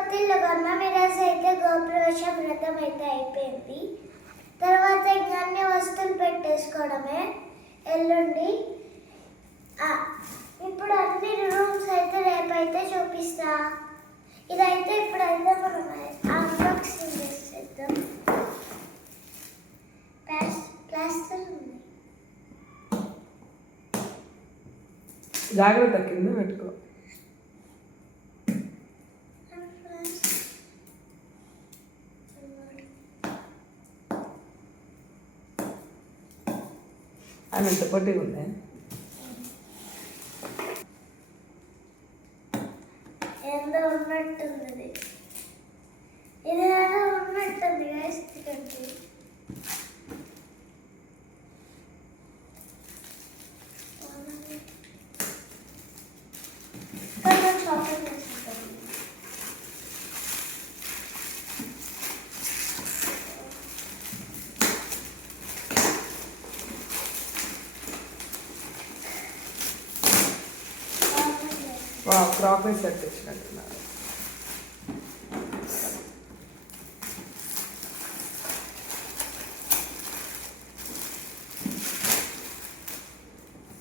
కొత్తిల్లు కొన్నాం. ఈరోజు అయితే గృహప్రవేశ వ్రతం అయితే అయిపోయింది. తర్వాత ఇంకా అన్ని వస్తువులు పెట్టేసుకోవడమే. ఎల్లుండి ఇప్పుడు అన్ని రూమ్స్ అయితే రేపైతే చూపిస్తా. ఇదైతే ఇప్పుడైతే మనం అన్బాక్సింగ్ చేసేద్దాం. ప్లాస్టర్ ఉంది, జాగ్రత్త కింద పెట్టుకో. ఆమె ఎంత పొట్టిగా ఉంది. ఏందో ఉన్నట్టుంది, ఇది ఏదో ఉన్నట్టుంది గైస్. షాపింగ్ చేస్తాను. క్రాకరీ సెట్ తెచ్చినట్టున్నారు.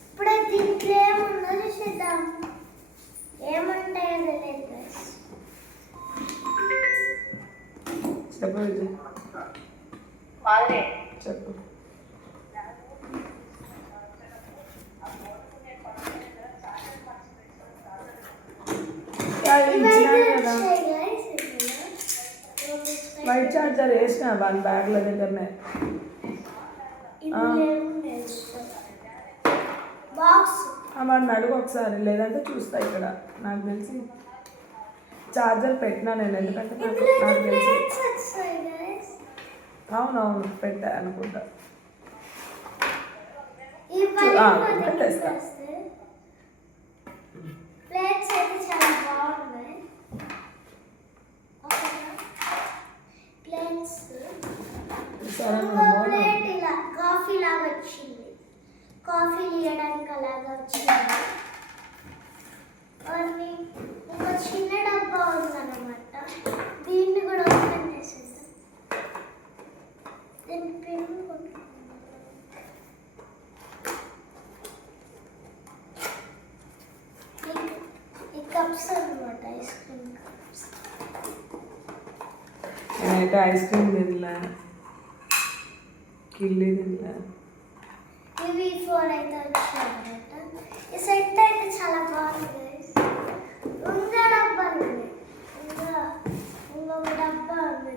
ఇప్పుడు దీంట్లో ఏముందో చూసేద్దాం. ఏముంటాయో తెలియదు గైస్. చెప్పు చెప్పు. వైట్ చార్జర్ వేసిన వాళ్ళ బ్యాగ్ల దగ్గరనే. వాడిని అడుగు ఒకసారి, లేదంటే చూస్తా ఇక్కడ. నాకు తెలిసి చార్జర్ పెట్టినా నేను, ఎందుకంటే నాకు తెలిసి. అవునవును పెట్టా అనుకుంటా. తెస్తా. ప్లేట్స్ అయితే చాలా బాగున్నాయి. ప్లేట్స్ ప్లేట్ ఇలా కాఫీ లాగా వచ్చింది, కాఫీ ఇవ్వడానికి అలాగా వచ్చింది. ఒక చిన్న డబ్బా ఉందన్నమాట. దీన్ని కూడా ఓపెన్ చేసేద్దాం. దీని పిన్ కప్స్ అన్నమాట, ఐస్ క్రీమ్ కప్స్. నేనైతే ఐస్ క్రీమ్ తినలే, కిల్లీ తినలే. ఇవి 4 అయితే వచ్చాయన్నమాట. ఈ సెట్ అయితే చాలా బాగుంది. ఇంకా డబ్బాలు ఉన్నాయి, ఇంకొక డబ్బా ఉంది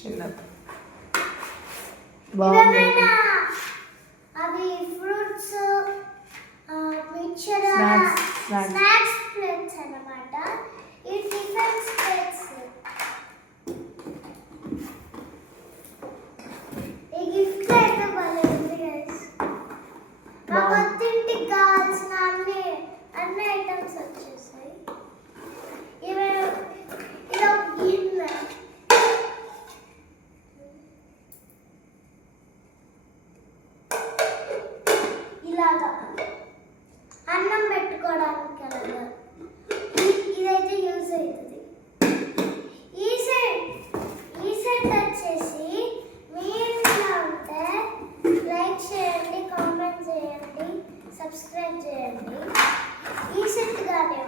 చిన్న అవి ఫ్రూట్స్, మిక్చర్, స్నాక్స్ ప్లేట్స్ అన్నమాట. ఈ టిఫిన్ ప్లేట్స్. ఈ గిఫ్ట్ అయితే భలే ఉంది గైస్. మా కొత్తింటికి కావాల్సిన అన్ని ఐటమ్స్ వచ్చేసాయి. ఇది ఒక గిన్నె, ఇలాగా అన్నం పెట్టుకోవడానికి అలాగా. ఇదైతే యూజ్ అవుతుంది. ఈ సెట్ వచ్చేసి మీ ఇంట్లో ఉంటే లైక్ చేయండి, కామెంట్ చేయండి, సబ్స్క్రైబ్ చేయండి. ఈ సెట్ కానీ